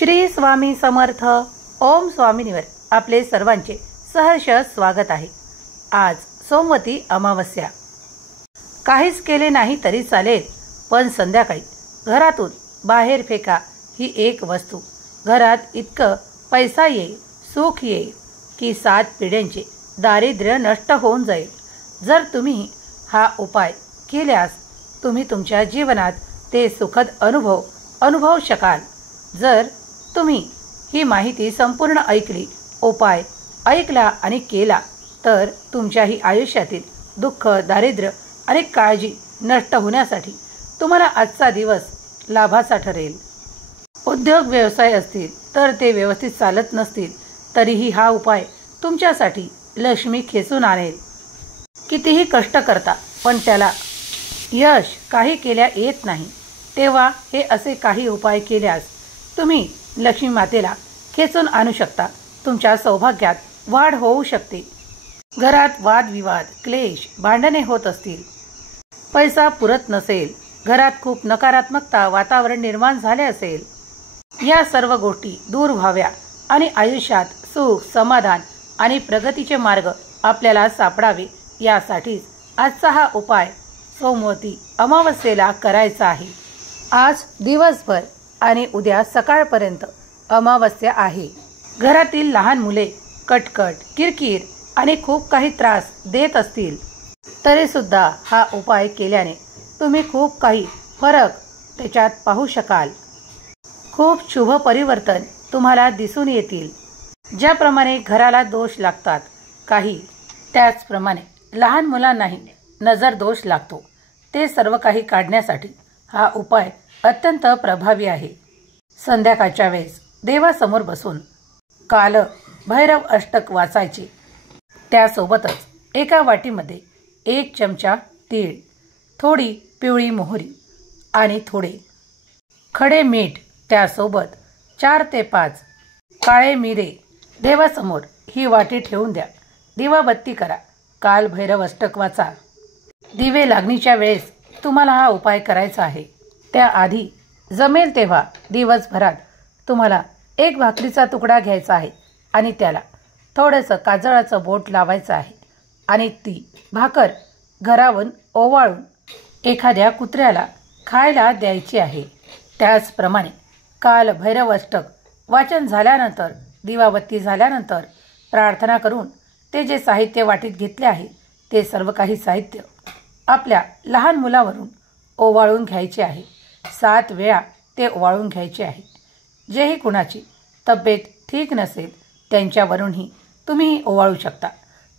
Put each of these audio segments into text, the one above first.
श्री स्वामी समर्थ. ओम स्वामिनीवर आपले सर्वांचे सहर्ष स्वागत आहे. आज सोमवती अमावस्या. काहीच केले नाही तरी चालेल, पण संध्याकाळी घरातून बाहेर फेका ही एक वस्तू. घरात इतकं पैसा येईल, सुख येईल की 7 पिढ्यांचे दारिद्र्य नष्ट होऊन जाईल. जर तुम्ही हा उपाय केल्यास तुम्ही तुमच्या जीवनात ते सुखद अनुभव शकाल. जर तुम्ही ही माहिती संपूर्ण ऐकली, उपाय ऐकला आणि केला तर तुमच्याही आयुष्यातील दुःख, दारिद्र्य आणि काळजी नष्ट होण्यासाठी तुम्हाला आजचा दिवस लाभाचा ठरेल. उद्योग व्यवसाय असतील तर ते व्यवस्थित चालत नसतील तरीही हा उपाय तुमच्यासाठी लक्ष्मी खेचून आणेल. कितीही कष्ट करता पण त्याला यश काही केल्या येत नाही, तेव्हा हे असे काही उपाय केल्यास तुम्ही लक्ष्मी मातेला खेचून आणू शकता. तुमच्या सौभाग्यात वाढ होऊ शकते. घरात वादविवाद, क्लेश, भांडणे होत असतील, पैसा पुरत नसेल, घरात खूप नकारात्मकता वातावरण निर्माण झाले असेल, या सर्व गोष्टी दूर व्हाव्या आणि आयुष्यात सुख, समाधान आणि प्रगतीचे मार्ग आपल्याला सापडावे यासाठीच आजचा हा उपाय सोमवती अमावस्येला करायचा आहे. आज दिवसभर आणि उद्या सकाळपर्यंत अमावस्या आहे. घरातील लहान मुले कटकट, किरकिर आणि खूप काही त्रास देत असतील तरी सुद्धा हा उपाय केल्याने तुम्ही खूप काही फरक त्याच्यात पाहू शकाल. खूप शुभ परिवर्तन तुम्हाला दिसून येतील. ज्याप्रमाणे घराला दोष लागतात काही, त्याचप्रमाणे लहान मुलांनाही नजर दोष लागतो. ते सर्व काही काढण्यासाठी हा उपाय अत्यंत प्रभावी आहे. संध्याकाळच्या वेळेस देवासमोर बसून काल भैरव अष्टक वाचायचे. त्यासोबतच एका वाटीमध्ये 1 चमचा तीळ, थोडी पिवळी मोहरी आणि थोडे खडे मीठ, त्यासोबत 4 ते 5 काळे मिरे देवासमोर ही वाटी ठेवून द्या. दिवाबत्ती करा. काल भैरव अष्टक वाचा. दिवे लागणीच्या वेळेस तुम्हाला हा उपाय करायचा आहे. त्याआधी जमेल तेव्हा दिवसभरात तुम्हाला 1 भाकरीचा तुकडा घ्यायचा आहे आणि त्याला थोडंसं काजळाचं बोट लावायचं आहे आणि ती भाकर घरावरून ओवाळून एखाद्या कुत्र्याला खायला द्यायची आहे. त्याचप्रमाणे काल भैरव अष्टक वाचन झाल्यानंतर, दिवाबत्ती झाल्यानंतर प्रार्थना करून ते जे साहित्य वाटीत घेतले आहे ते सर्व काही साहित्य आपल्या लहान मुलावरून ओवाळून घ्यायचे आहे. 7 वेळा ते ओवाळून घ्यायचे आहे. जेही कुणाची तब्येत ठीक नसेल त्यांच्यावरूनही तुम्ही ओवाळू शकता.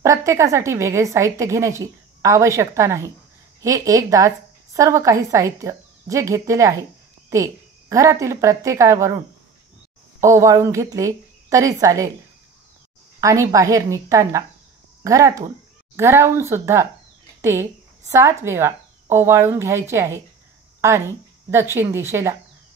प्रत्येकासाठी वेगळे साहित्य घेण्याची आवश्यकता नाही. हे एकदाच सर्व काही साहित्य जे घेतलेले आहे ते घरातील प्रत्येकावरून ओवाळून घेतले तरी चालेल आणि बाहेर निघताना घराहून सुद्धा ते 7 वेळा ओवाळून घ्यायचे आहे आणि दक्षिण दिशेला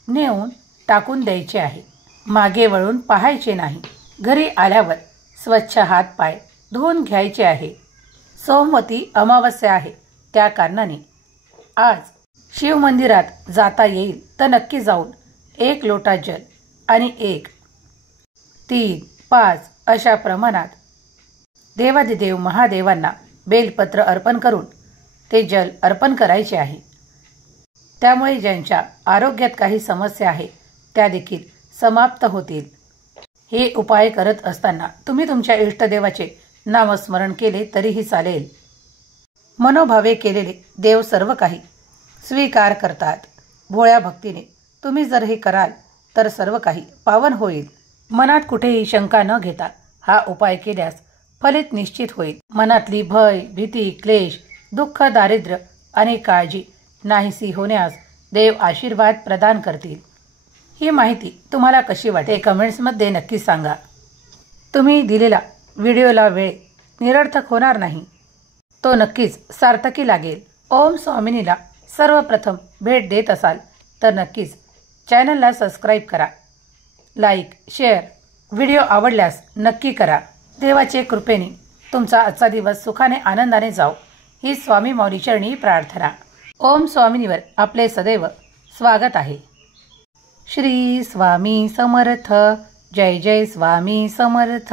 नेऊन टाकून द्यायचे आहे. मागे वळून पाहायचे नाही. घरी आल्यावर स्वच्छ हात पाय धुवून घ्यायचे आहे. सोमवती अमावस्या आहे, त्या कारणाने आज शिव मंदिरात जाता येईल तर नक्की जाऊन 1 लोटा जल आणि 1, 3, 5 अशा प्रमाणात देवादिदेव महादेवांना बेलपत्र अर्पण करून ते जल अर्पण करायचे आहे. त्यामुळे ज्यांच्या आरोग्यात काही समस्या आहे त्या देखील समाप्त होतील. हे उपाय करत असताना तुम्ही तुमच्या इष्टदेवाचे नामस्मरण केले तरीही चालेल. मनोभावे केलेले देव सर्व काही स्वीकार करतात. भोळ्या भक्तीने तुम्ही जर हे कराल तर सर्व काही पावन होईल. मनात कुठेही शंका न घेता हा उपाय केल्यास फलित निश्चित होईल. मनातली भय, भीती, क्लेश, दुःख, दारिद्र्य आणि काळजी नाहीसी होण्यास देव आशीर्वाद प्रदान करतील. ही माहिती तुम्हाला कशी वाटते कमेंट्समध्ये नक्की सांगा. तुम्ही दिलेला व्हिडिओला वेळ निरर्थक होणार नाही, तो नक्कीच सार्थकी लागेल. ओम स्वामिनीला सर्वप्रथम भेट देत असाल तर नक्कीच चॅनलला सबस्क्राईब करा. लाईक, शेअर, व्हिडिओ आवडल्यास नक्की करा. देवाचे कृपेने तुमचा आजचा दिवस सुखाने आनंदाने जाओ ही स्वामी माऊली चरणी प्रार्थना. ओम स्वामिनीवर आपले सदैव स्वागत आहे. श्री स्वामी समर्थ. जय जय स्वामी समर्थ.